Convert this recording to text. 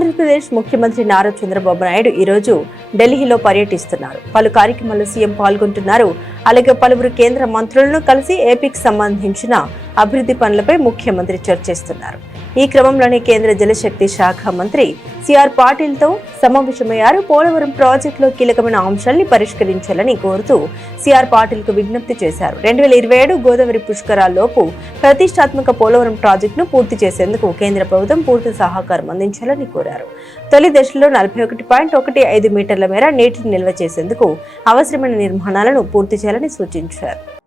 ఆంధ్రప్రదేశ్ ముఖ్యమంత్రి నారా చంద్రబాబు నాయుడు ఈరోజు ఢిల్లీలో పర్యటిస్తున్నారు. పలు కార్యక్రమాల్లో సీఎం పాల్గొంటున్నారు. అలాగే పలువురు కేంద్ర మంత్రులను కలిసి ఏపీకి సంబంధించిన అభివృద్ధి పనులపై ముఖ్యమంత్రి చర్చిస్తున్నారు. ఈ క్రమంలోనే కేంద్ర జలశక్తి శాఖ మంత్రి సిఆర్ పాటిల్తో సమావేశమయ్యారు. పోలవరం ప్రాజెక్టులో కీలకమైన అంశాల్ని పరిష్కరించాలని కోరుతూ సిఆర్ పాటిల్కు విజ్ఞప్తి చేశారు. 2027 గోదావరి పుష్కరాల్లోపు ప్రతిష్టాత్మక పోలవరం ప్రాజెక్టును పూర్తి చేసేందుకు కేంద్ర ప్రభుత్వం పూర్తి సహకారం అందించాలని కోరారు. తొలి దశలో 41.15 మీటర్ల మేర నీటిని నిల్వ చేసేందుకు అవసరమైన నిర్మాణాలను పూర్తి చేయాలని సూచించారు.